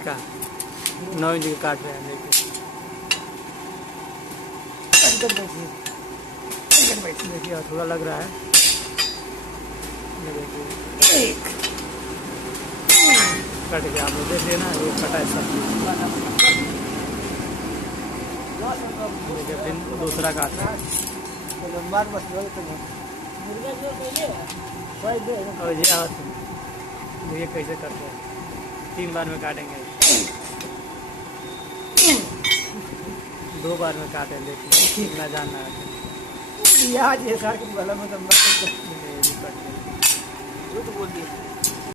का 9 इंच का काट रहे हैं। देखिए थोड़ा लग रहा है। देखिए कट गया, आप लोग देख लेना, ये कटा है सब। देखिए फिर दूसरा काट रहा है। और ये कैसे करते हैं, 3 बार में काटेंगे, 2 बार में काटें। देखिए इतना जानना है। यार ये सार के बला में तो कट बोल दिए।